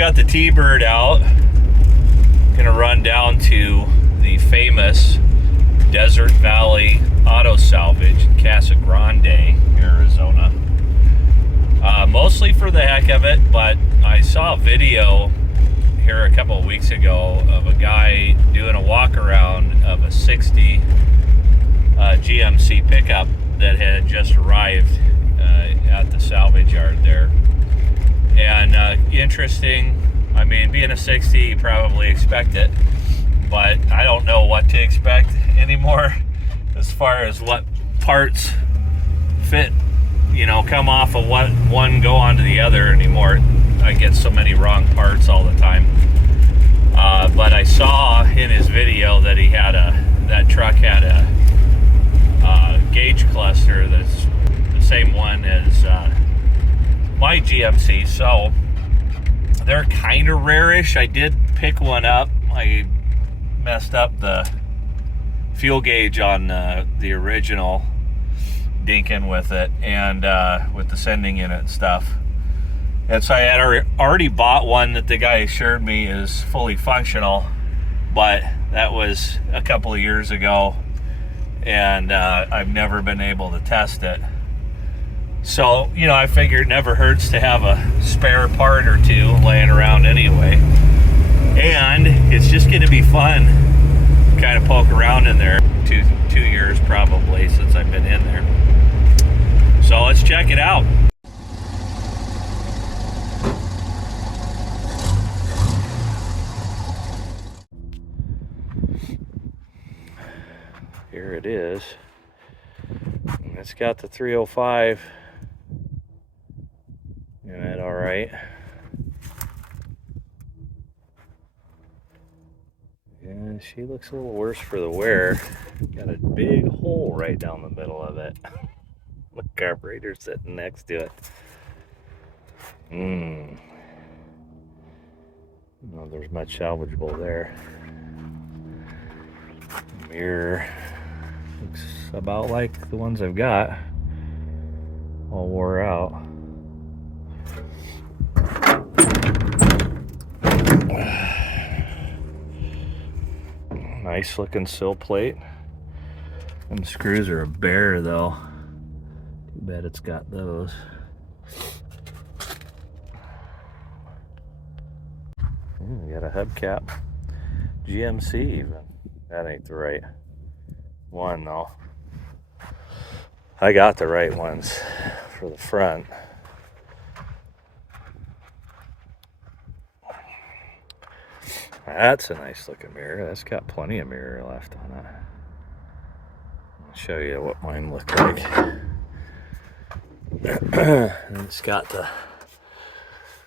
got the T-Bird out. Gonna run down to the famous Desert Valley Auto Salvage in Casa Grande, Arizona. Mostly for the heck of it, but I saw a video here a couple of weeks ago of a guy doing a walk around of a 60 GMC pickup that had just arrived at the salvage yard there. And interesting. I mean, being a 60, you probably expect it, but I don't know what to expect anymore as far as what parts fit, you know, come off of one go onto the other anymore. I get so many wrong parts all the time. But I saw in his video that that truck had a gauge cluster that's the same one as my GMC, so they're kind of rare-ish. I did pick one up. I messed up the fuel gauge on the original, dinking with it, and with the sending in it and stuff. And so I had already bought one that the guy assured me is fully functional, but that was a couple of years ago, and I've never been able to test it. So, you know, I figured it never hurts to have a spare part or two laying around anyway. And it's just going to be fun to kind of poke around in there. Two years probably since I've been in there. So let's check it out. Here it is. It's got the 305 in it, all right. And she looks a little worse for the wear. Got a big hole right down the middle of it. The carburetor sitting next to it. No, there's much salvageable there. Mirror looks about like the ones I've got, all wore out. Nice looking sill plate. And the screws are a bear though. Too bad it's got those. We got a hubcap. GMC even. That ain't the right one though. I got the right ones for the front. That's a nice looking mirror. That's got plenty of mirror left on it. I'll show you what mine look like. And it's got the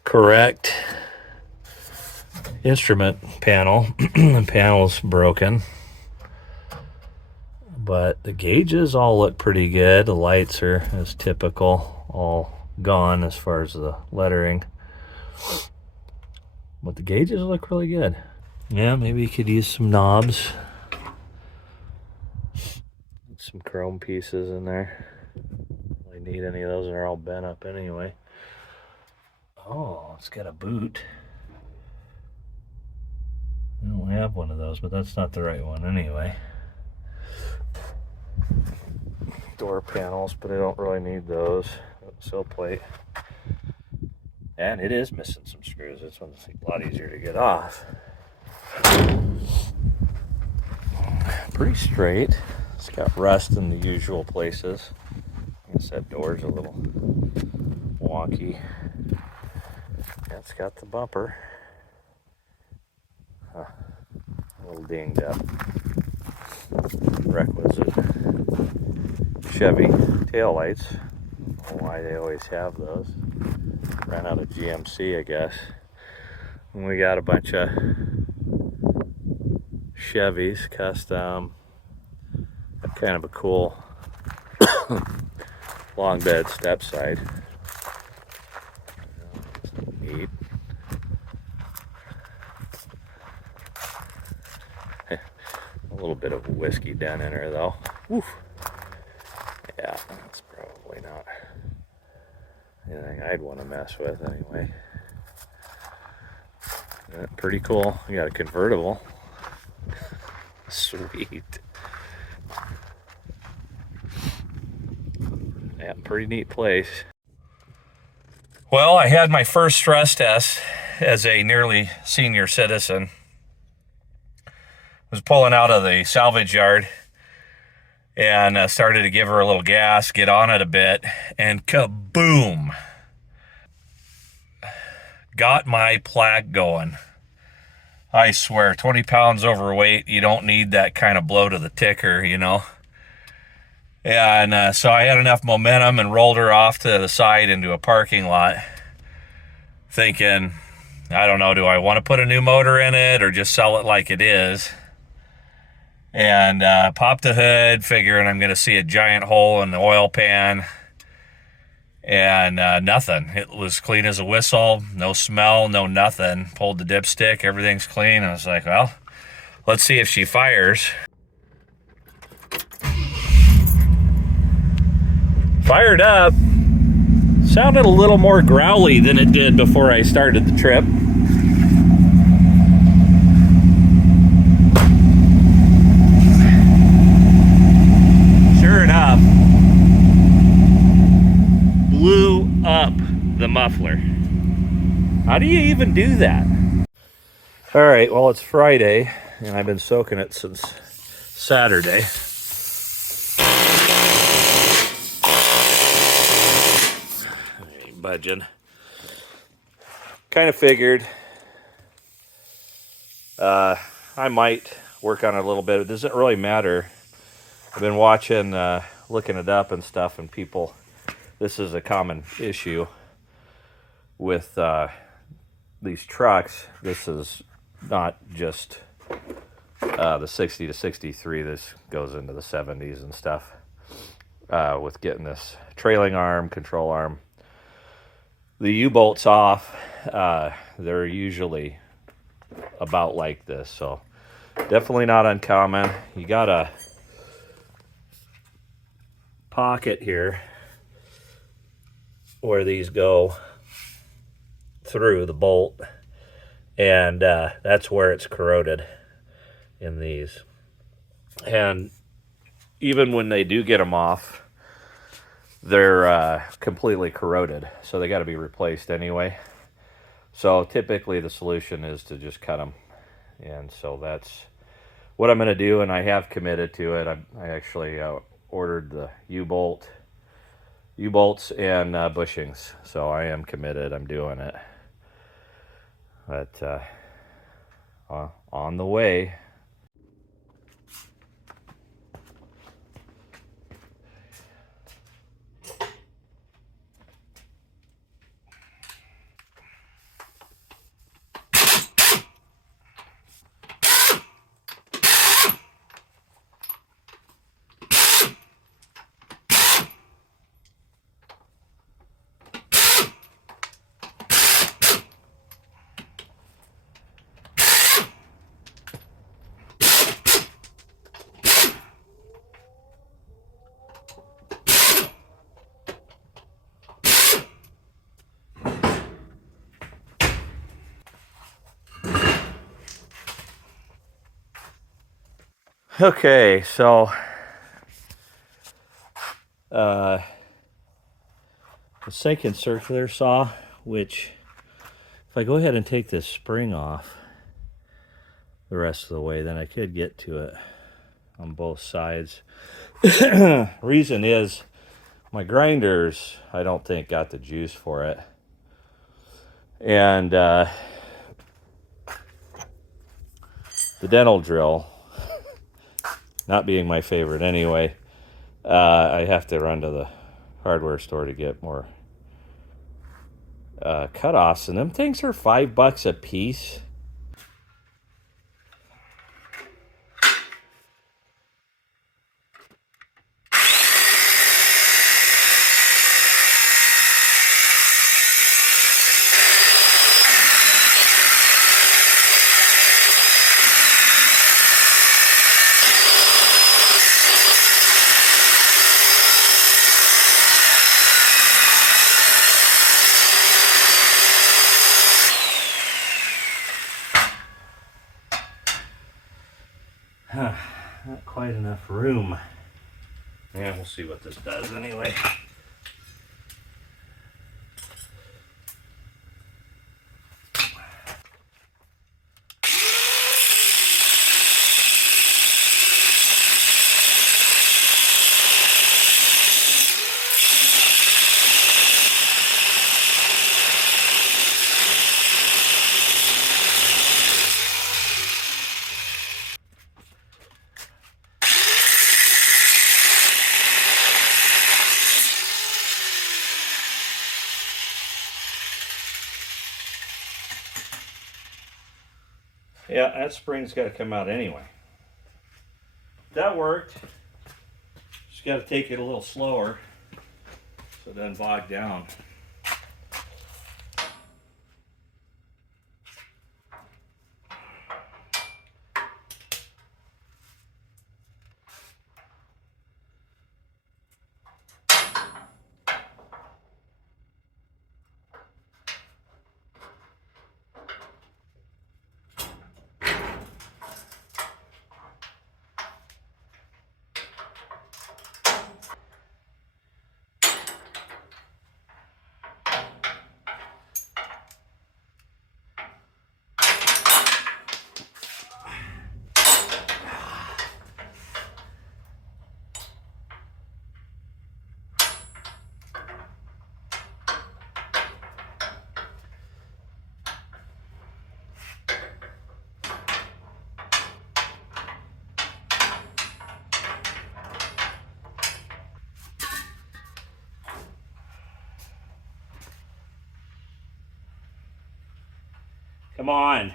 correct instrument panel. The panel's broken, but the gauges all look pretty good. The lights are, as typical, all gone as far as the lettering, but the gauges look really good. Yeah, maybe you could use some knobs, some chrome pieces in there. Don't really need any of those, they're all bent up anyway. Oh, it's got a boot. I don't have one of those, but that's not the right one anyway. Door panels, but I don't really need those. Sill plate. And it is missing some screws. This one's a lot easier to get off. Pretty straight. It's got rust in the usual places. I guess that door's a little wonky. Yeah, it's got the bumper. A little dinged up. Requisite Chevy taillights. I don't know why they always have those. Ran out of GMC, I guess. And we got a bunch of Chevys, custom. Kind of a cool long bed step side. Neat. A little bit of a whiskey dent in her though. Woof. Yeah, that's probably not anything I'd want to mess with anyway. Pretty cool. You got a convertible. Sweet. Yeah, pretty neat place. Well, I had my first stress test as a nearly senior citizen. Was pulling out of the salvage yard and started to give her a little gas, get on it a bit, and kaboom! Got my plaque going. I swear, 20 pounds overweight, you don't need that kind of blow to the ticker, you know. And so I had enough momentum and rolled her off to the side into a parking lot, thinking, I don't know, do I want to put a new motor in it or just sell it like it is? And popped the hood, figuring I'm going to see a giant hole in the oil pan. And nothing. It was clean as a whistle, no smell, no nothing. Pulled the dipstick, everything's clean. I was like, well, let's see if she fires. Fired up. Sounded a little more growly than it did before I started the trip. Sure enough, blew up the muffler. How do you even do that? All right, well, it's Friday, and I've been soaking it since Saturday. Budging. Kind of figured I might work on it a little bit. It doesn't really matter. I've been watching, looking it up and stuff, and people, this is a common issue with these trucks. This is not just the 60 to 63. This goes into the 70s and stuff with getting this trailing arm, control arm. The U-bolts off, they're usually about like this, so definitely not uncommon. You got a pocket here where these go through the bolt, and that's where it's corroded in these. And even when they do get them off, they're completely corroded, so they got to be replaced anyway. So typically the solution is to just cut them, and so that's what I'm going to do, and I have committed to it. I actually ordered the U-bolts and bushings, so I am committed. I'm doing it. But on the way. Okay, so the second circular saw, which if I go ahead and take this spring off the rest of the way, then I could get to it on both sides. Reason is my grinders, I don't think, got the juice for it. And the dental drill, not being my favorite anyway, I have to run to the hardware store to get more cutoffs, and them things are $5 a piece. Not quite enough room. Yeah, we'll see what this does anyway. Yeah, that spring's got to come out anyway. That worked. Just got to take it a little slower so it doesn't bog down. Come on.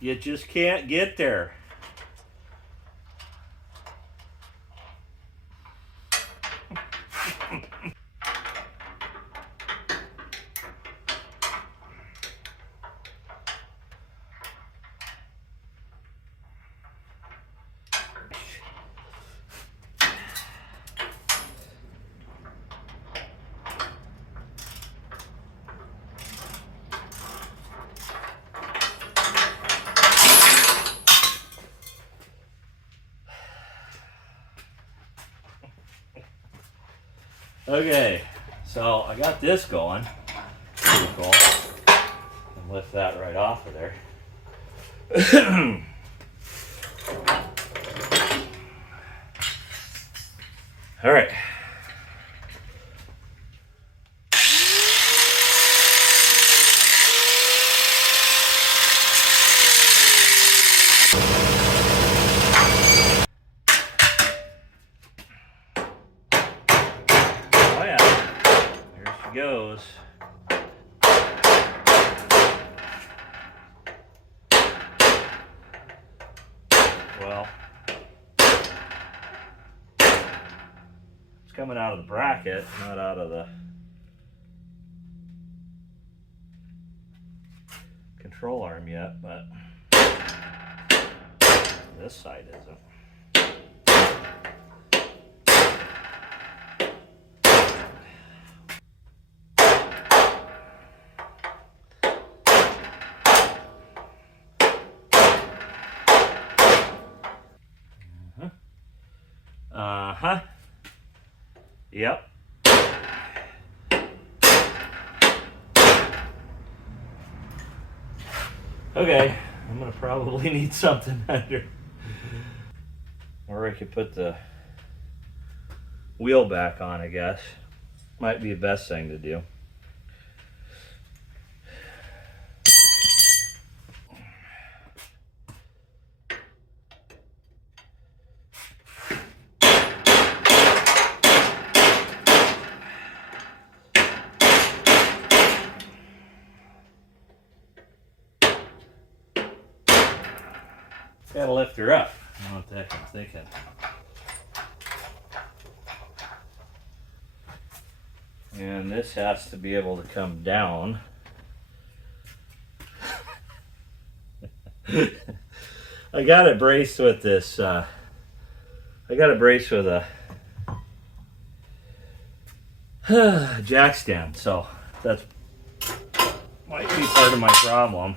You just can't get there. Okay, so I got this going. Pretty cool. And lift that right off of there. All right. Oh yeah, here she goes. Well, it's coming out of the bracket, not out of the control arm yet, but this side isn't. Uh-huh. Yep. Okay, I'm gonna probably need something under. Or I could put the wheel back on, I guess. Might be the best thing to do. Gotta lift her up. I don't know what the heck I'm thinking. And this has to be able to come down. I got it braced with this. I got it braced with a jack stand, so that's might be be part of my problem.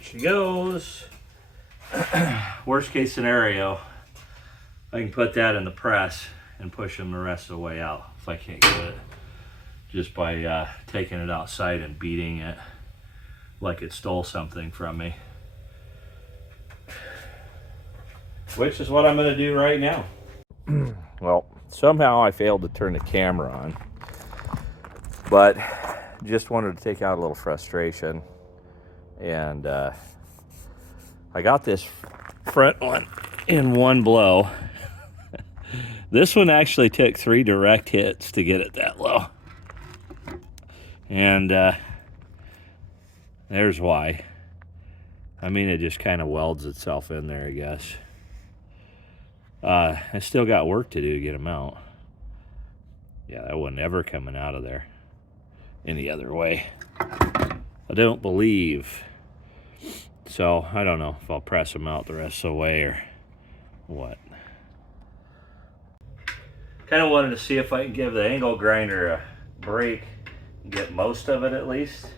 She goes. Worst case scenario, I can put that in the press and push them the rest of the way out if I can't get it, just by taking it outside and beating it like it stole something from me, which is what I'm going to do right now. Well, somehow I failed to turn the camera on, but just wanted to take out a little frustration. And I got this front one in one blow. This one actually took 3 direct hits to get it that low. And there's why. I mean, it just kind of welds itself in there, I guess. I still got work to do to get them out. Yeah, that wasn't ever coming out of there any other way, I don't believe. So I don't know if I'll press them out the rest of the way or what. Kind of wanted to see if I can give the angle grinder a break and get most of it at least.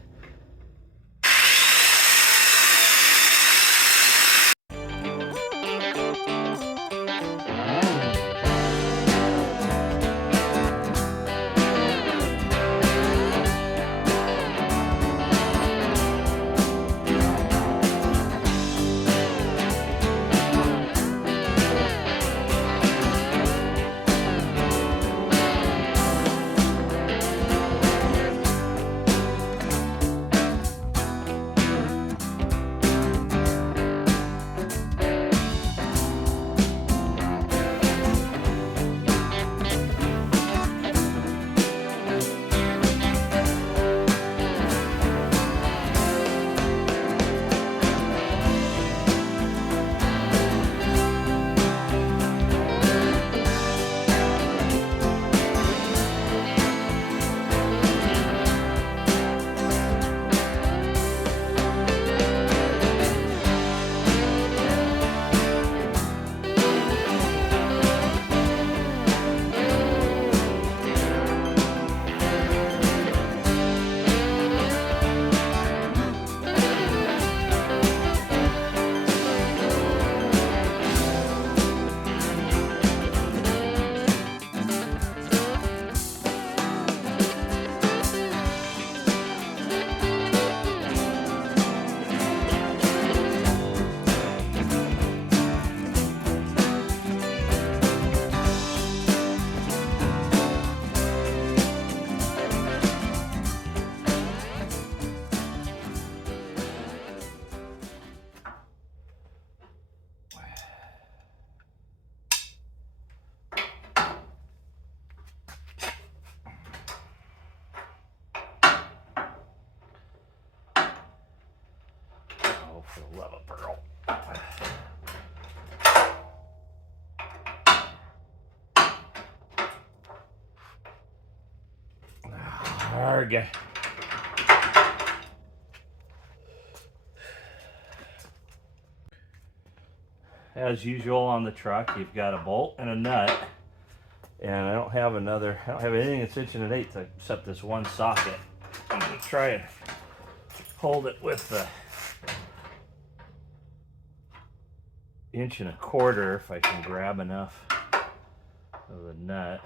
For the love of Pearl. Arrgh. As usual on the truck, you've got a bolt and a nut, and I don't have anything that's 1/8" except this one socket. I'm going to try and hold it with the 1¼ if I can grab enough of the nut.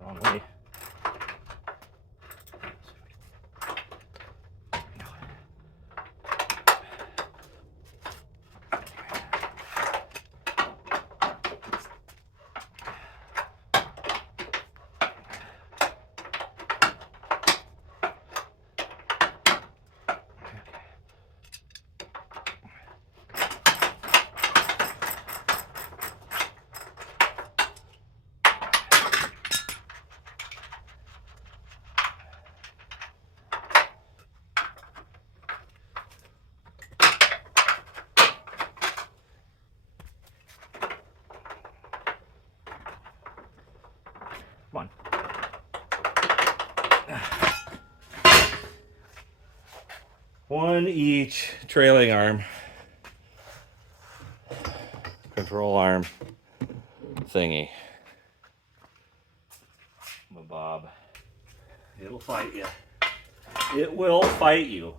Wrong way. One each trailing arm, control arm thingy. My Bob. It'll fight you. It will fight you.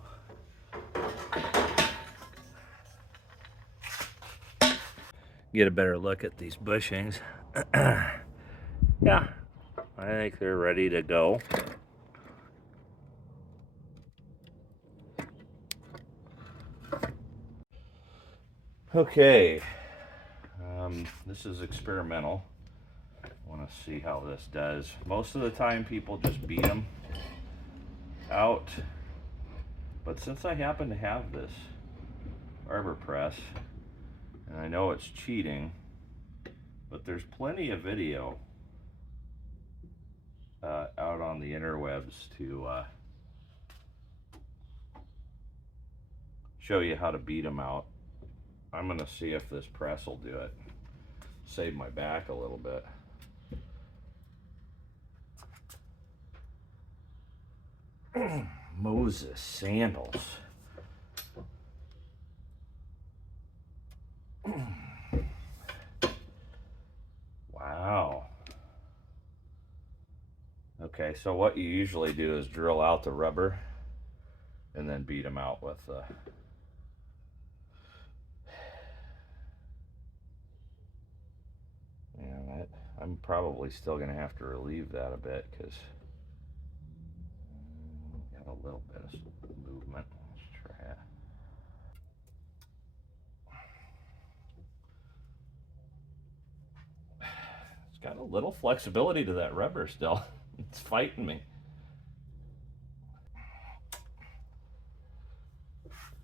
Get a better look at these bushings. Yeah, I think they're ready to go. Okay, this is experimental. I want to see how this does. Most of the time people just beat them out, but since I happen to have this arbor press, and I know it's cheating, but there's plenty of video out on the interwebs to show you how to beat them out. I'm gonna see if this press will do it. Save my back a little bit. Moses sandals. Wow. Okay, so what you usually do is drill out the rubber and then beat them out with the I'm probably still going to have to relieve that a bit because got a little bit of movement. Let's try it. It's got a little flexibility to that rubber still. It's fighting me.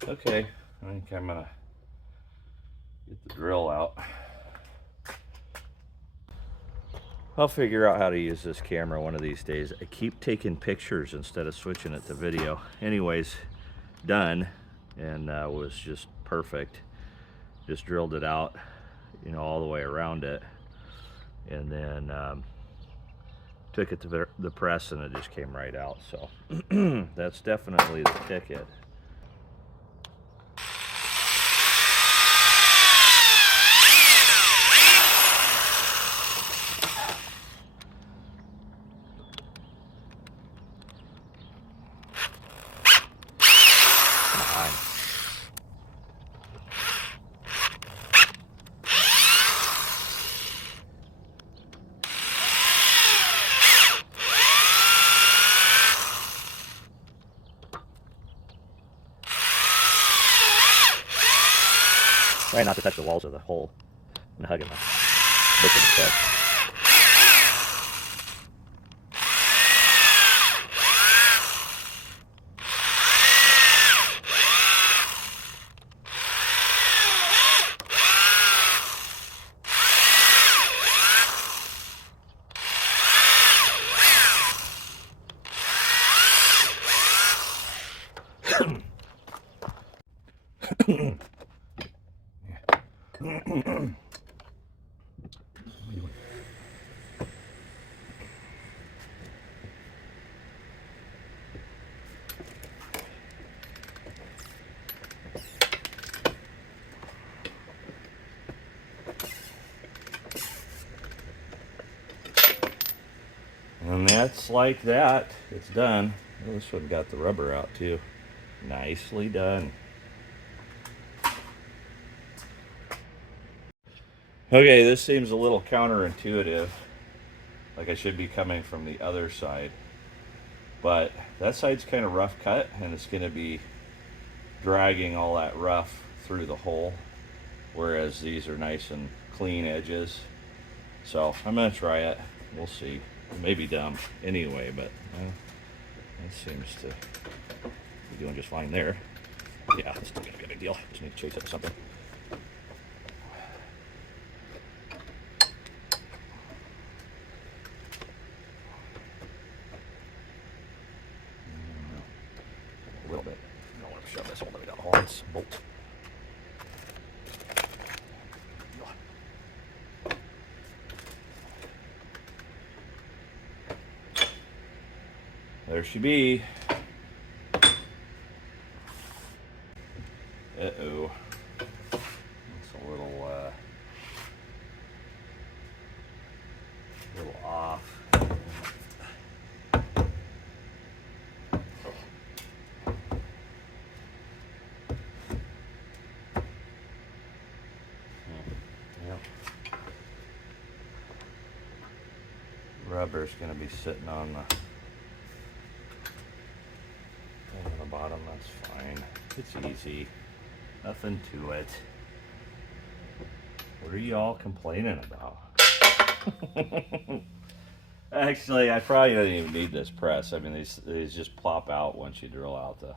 Okay, I think I'm going to get the drill out. I'll figure out how to use this camera one of these days. I keep taking pictures instead of switching it to video. Anyways, done, and was just perfect. Just drilled it out, you know, all the way around it, and then took it to the press and it just came right out. So that's definitely the ticket. Try not to touch the walls of the hole and hugging the book instead. And that's like that. It's done. Oh, this one got the rubber out too. Nicely done. Okay, this seems a little counterintuitive. Like I should be coming from the other side. But that side's kind of rough cut, and it's going to be dragging all that rough through the hole. Whereas these are nice and clean edges. So I'm going to try it. We'll see. It may be dumb anyway, but it seems to be doing just fine there. Yeah, it's still gonna be a big deal. Just need to chase it with something. A little bit. I don't want to shove this all the way down the hole. It's a bolt. There she be. Uh-oh. It's a little off. Yep. Rubber's going to be sitting on the bottom. That's fine. It's easy. Nothing to it. What are y'all complaining about? Actually, I probably don't even need this press. I mean, these just plop out once you drill out the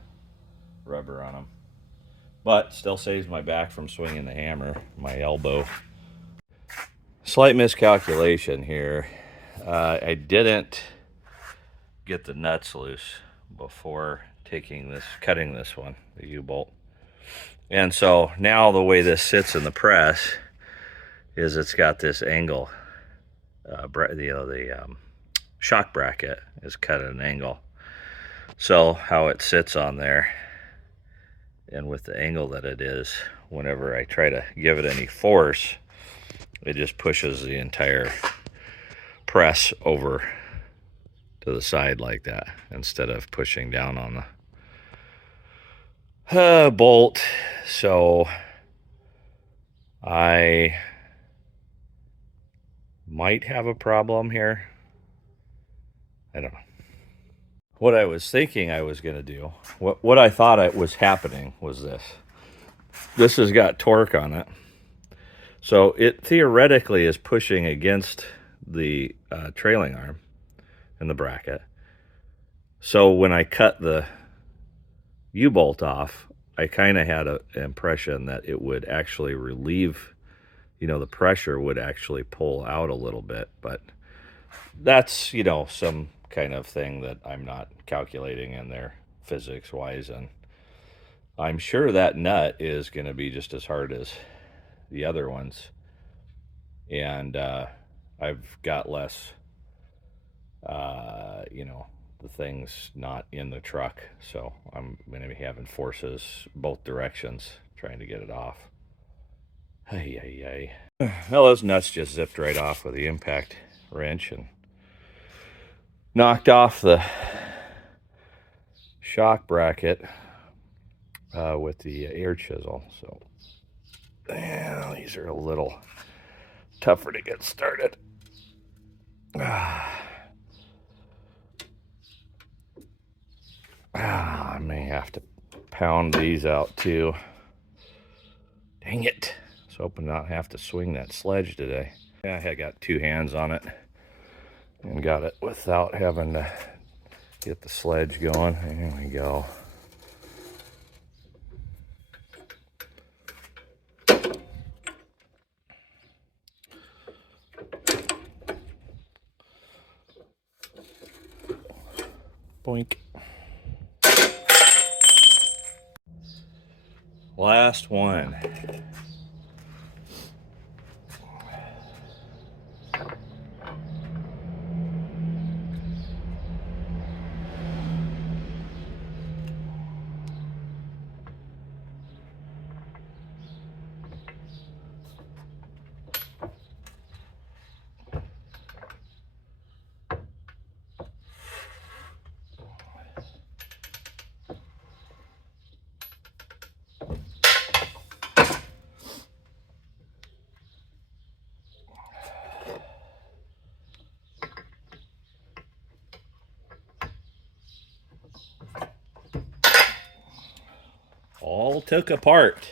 rubber on them. But still saves my back from swinging the hammer, my elbow. Slight miscalculation here. I didn't get the nuts loose before cutting this one, the U-bolt. And so now the way this sits in the press is it's got this angle. The shock bracket is cut at an angle. So how it sits on there, and with the angle that it is, whenever I try to give it any force, it just pushes the entire press over to the side like that, instead of pushing down on the bolt. So I might have a problem here. I don't know. What I was thinking I was going to do, what I thought was happening was this. This has got torque on it. So it theoretically is pushing against the trailing arm and the bracket. So when I cut the U-bolt off, I kind of had an impression that it would actually relieve, the pressure would actually pull out a little bit. But that's, some kind of thing that I'm not calculating in there physics-wise. And I'm sure that nut is going to be just as hard as the other ones. And I've got less, the thing's not in the truck, so I'm going to be having forces both directions trying to get it off. Hey. Well, those nuts just zipped right off with the impact wrench and knocked off the shock bracket with the air chisel. So these are a little tougher to get started. I may have to pound these out too. Dang it. I was hoping not have to swing that sledge today. Yeah, I got two hands on it and got it without having to get the sledge going. There we go. Boink. Last one. All took apart.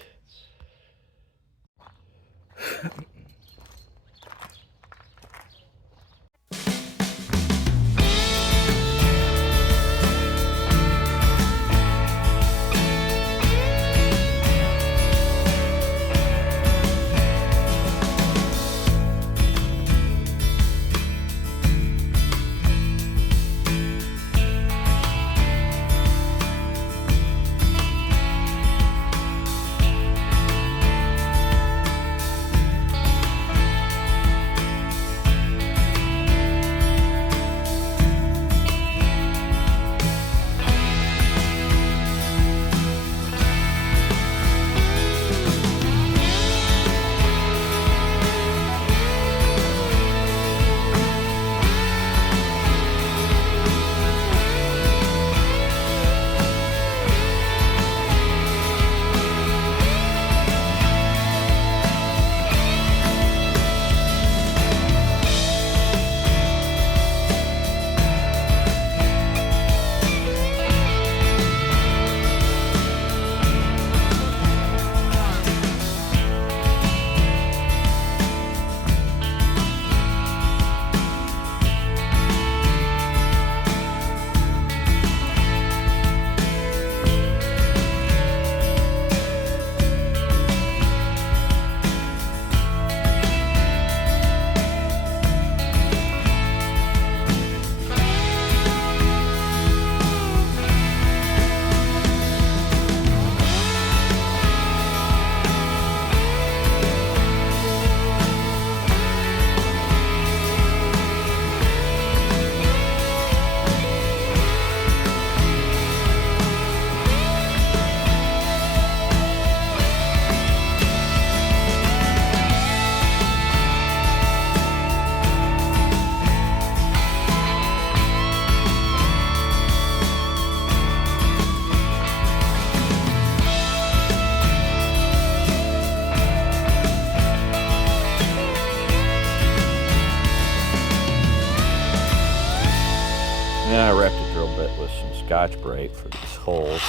Yeah, I wrecked a drill bit with some Scotch-Brite for these holes.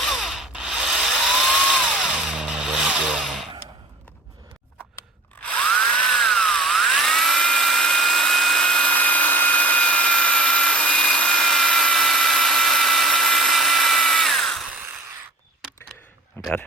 And it ain't doing it. I'm dead.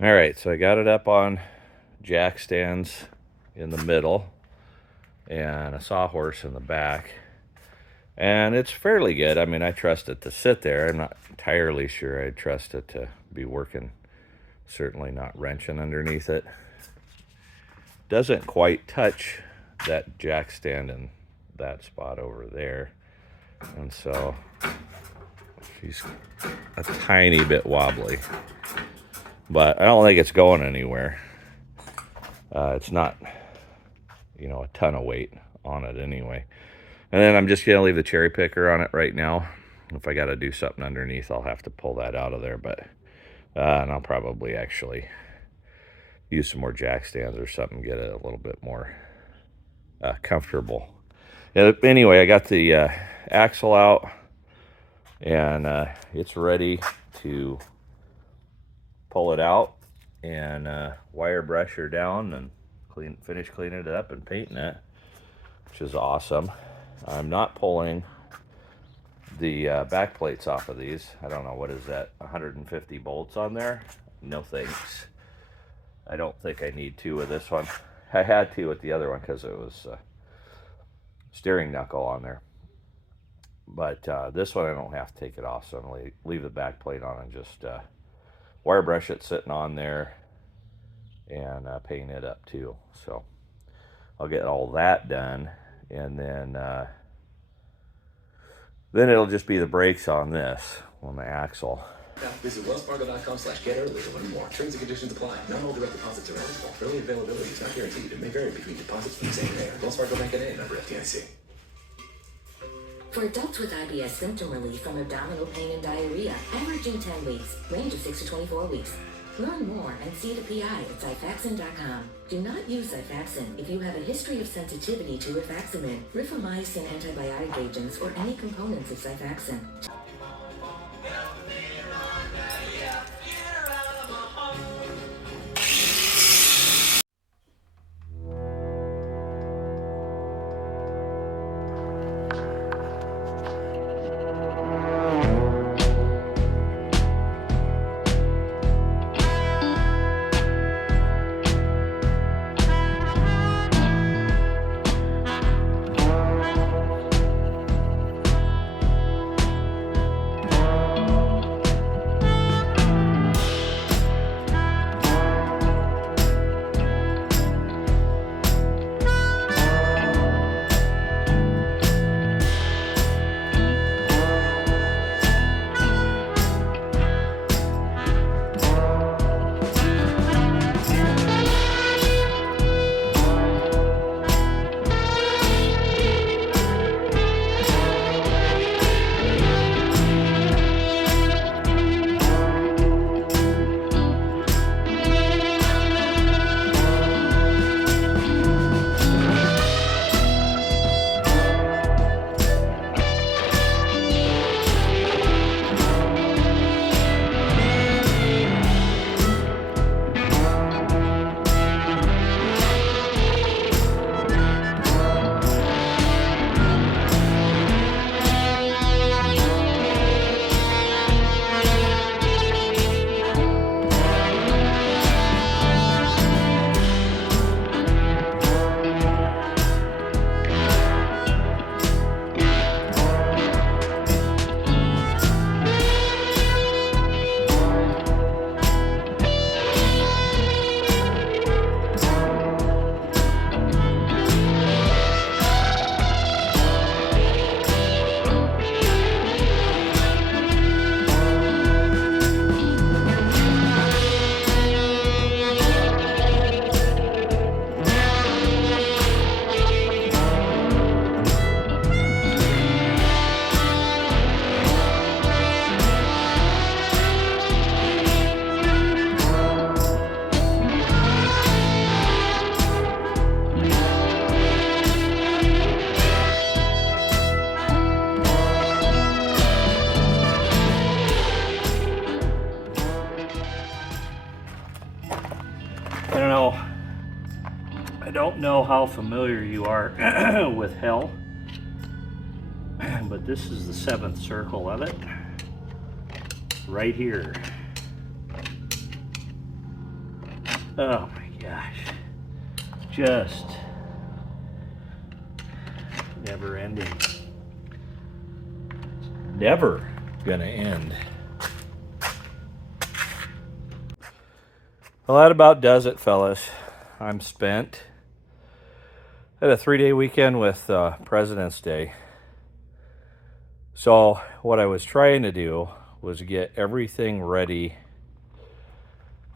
All right, so I got it up on jack stands in the middle and a sawhorse in the back. And it's fairly good. I mean, I trust it to sit there. I'm not entirely sure I trust it to be working. Certainly not wrenching underneath it. Doesn't quite touch that jack stand in that spot over there. And so she's a tiny bit wobbly. But I don't think it's going anywhere. It's not, you know, a ton of weight on it anyway. And then I'm just going to leave the cherry picker on it right now. If I got to do something underneath, I'll have to pull that out of there. But and I'll probably actually use some more jack stands or something, get it a little bit more comfortable. Anyway, I got the axle out, and it's ready to pull it out and wire brush her down and finish cleaning it up and painting it, which is awesome. I'm not pulling the back plates off of these. I don't know, what is that, 150 bolts on there? No thanks. I don't think I need two with this one. I had to with the other one because it was steering knuckle on there. But this one I don't have to take it off, so I'm going to leave the back plate on and just wire brush it sitting on there and paint it up too. So I'll get all that done, and then it'll just be the brakes on this, on the axle. Now, visit wellsfargo.com/get-early to learn more. Terms and conditions apply. Not all direct deposits are eligible. Early availability is not guaranteed. It may vary between deposits from the same payer. Wells Fargo Bank N.A. member FDIC. For adults with IBS, symptom relief from abdominal pain and diarrhea, averaging 10 weeks, range of 6 to 24 weeks. Learn more and see the PI at Xifaxan.com. Do not use Xifaxan if you have a history of sensitivity to rifaximin, rifamycin antibiotic agents, or any components of Xifaxan. I don't know how familiar you are with hell, but this is the 7th circle of it, right here. Oh my gosh, just never ending. Never gonna end. Well, that about does it, fellas. I'm spent. Had a 3-day weekend with President's Day. So what I was trying to do was get everything ready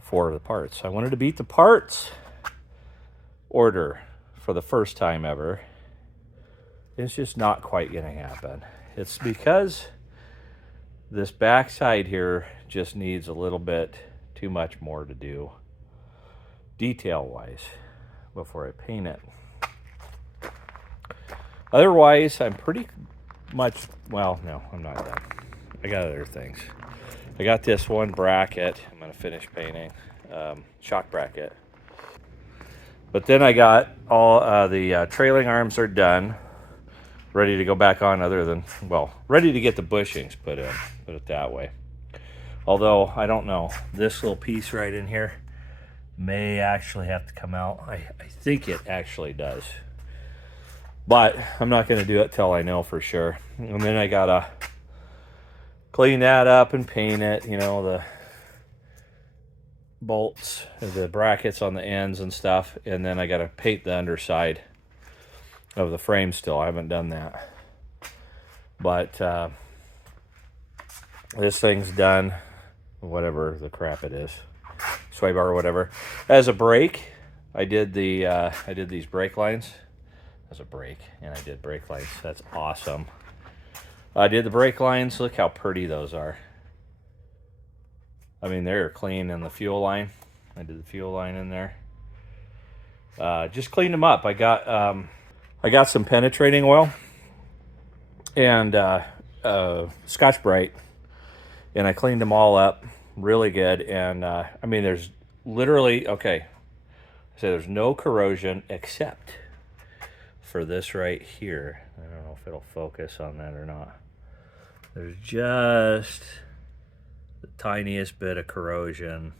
for the parts. I wanted to beat the parts order for the first time ever. It's just not quite going to happen. It's because this backside here just needs a little bit too much more to do detail-wise before I paint it. Otherwise, I'm pretty much, well, no, I'm not done. I got other things. I got this one bracket I'm going to finish painting, shock bracket. But then I got all the trailing arms are done, ready to go back on, other than, well, ready to get the bushings put in, put it that way. Although, I don't know, this little piece right in here may actually have to come out. I think it actually does. But I'm not going to do it till I know for sure. And then I got to clean that up and paint it, you know, the bolts, the brackets on the ends and stuff. And then I got to paint the underside of the frame still. I haven't done that. But this thing's done, whatever the crap it is. Sway bar or whatever. As a brake, I did these brake lines as a brake, and I did brake lines. That's awesome. I did the brake lines. Look how pretty those are. I mean, they're clean in the fuel line. I did the fuel line in there. Just cleaned them up. I got some penetrating oil and Scotch-Brite, and I cleaned them all up really good. And I mean, there's literally, okay, so there's no corrosion except for this right here. I don't know if it'll focus on that or not. There's just the tiniest bit of corrosion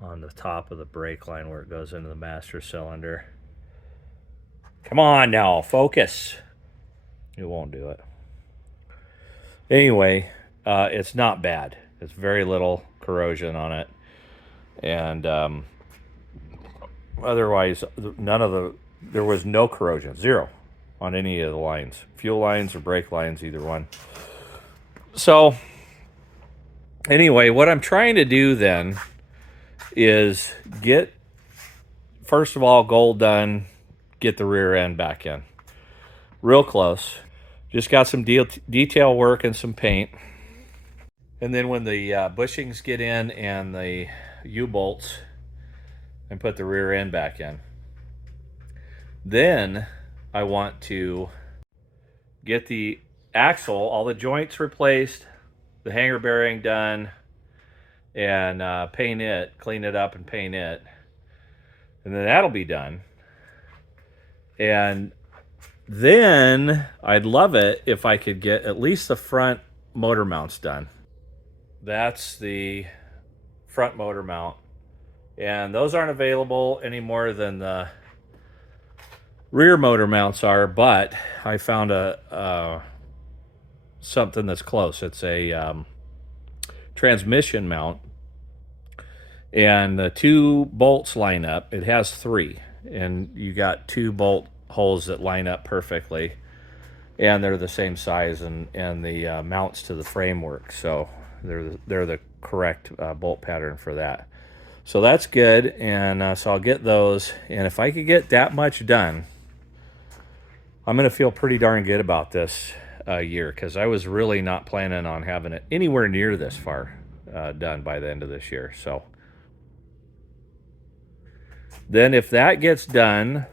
on the top of the brake line where it goes into the master cylinder. Come on now, focus. It won't do it. Anyway, it's not bad. It's very little corrosion on it. And otherwise, there was no corrosion, zero, on any of the lines. Fuel lines or brake lines, either one. So, anyway, what I'm trying to do then is get, first of all, gold done, get the rear end back in. Real close. Just got some detail work and some paint. And then when the bushings get in and the U-bolts, and put the rear end back in. Then I want to get the axle, all the joints replaced, the hanger bearing done, and paint it, clean it up and paint it. And then that'll be done. And then I'd love it if I could get at least the front motor mounts done. That's the front motor mount. And those aren't available any more than the rear motor mounts are, but I found something that's close. It's a transmission mount, and the two bolts line up. It has three, and you got two bolt holes that line up perfectly, and they're the same size, and the mounts to the framework, so they're the correct bolt pattern for that. So that's good, and so I'll get those, and if I could get that much done, I'm going to feel pretty darn good about this year, because I was really not planning on having it anywhere near this far done by the end of this year. So then if that gets done,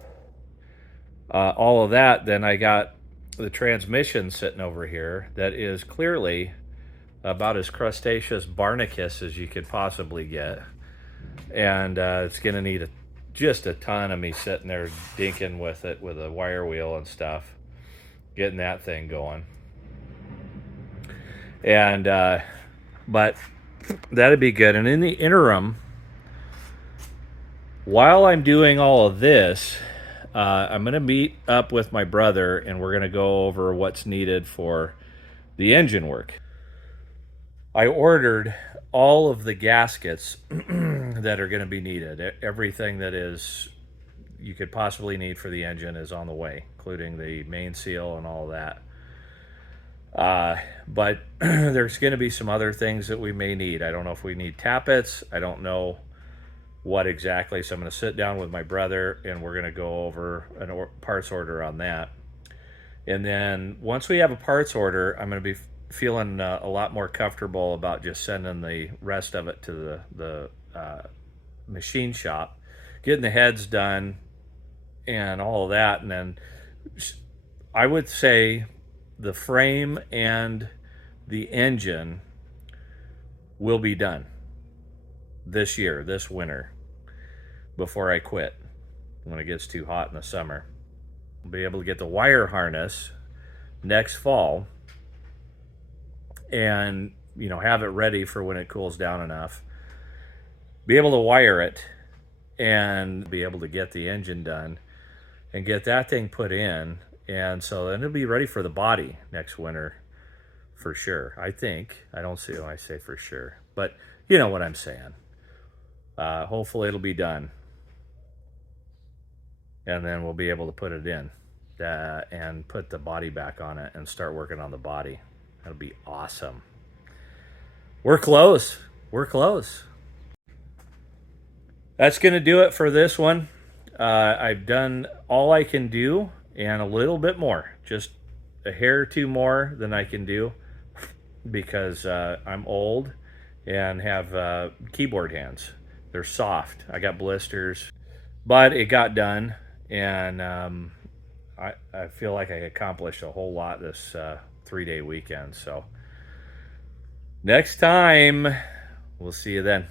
all of that, then I got the transmission sitting over here that is clearly about as crustaceous barnacus as you could possibly get. And it's going to need just a ton of me sitting there dinking with it with a wire wheel and stuff, getting that thing going. And but that'd be good. And in the interim, while I'm doing all of this, I'm going to meet up with my brother, and we're going to go over what's needed for the engine work. I ordered all of the gaskets that are going to be needed. Everything that is you could possibly need for the engine is on the way, including the main seal and all that. But there's going to be some other things that we may need. I don't know if we need tappets. I don't know what exactly. So I'm going to sit down with my brother, and we're going to go over a parts order on that. And then once we have a parts order, I'm going to be feeling a lot more comfortable about just sending the rest of it to the machine shop, getting the heads done and all of that. And then I would say the frame and the engine will be done this year, this winter, before I quit. when it gets too hot in the summer. We'll be able to get the wire harness next fall and, you know, have it ready for when it cools down enough. Be able to wire it and be able to get the engine done and get that thing put in. And so then it'll be ready for the body next winter for sure. I think. I don't see when I say for sure, but you know what I'm saying. Hopefully it'll be done. And then we'll be able to put it in and put the body back on it and start working on the body. That'll be awesome. We're close. We're close. That's going to do it for this one. I've done all I can do and a little bit more. Just a hair or two more than I can do because I'm old and have keyboard hands. They're soft. I got blisters. But it got done, and I feel like I accomplished a whole lot this 3-day weekend. So next time, we'll see you then.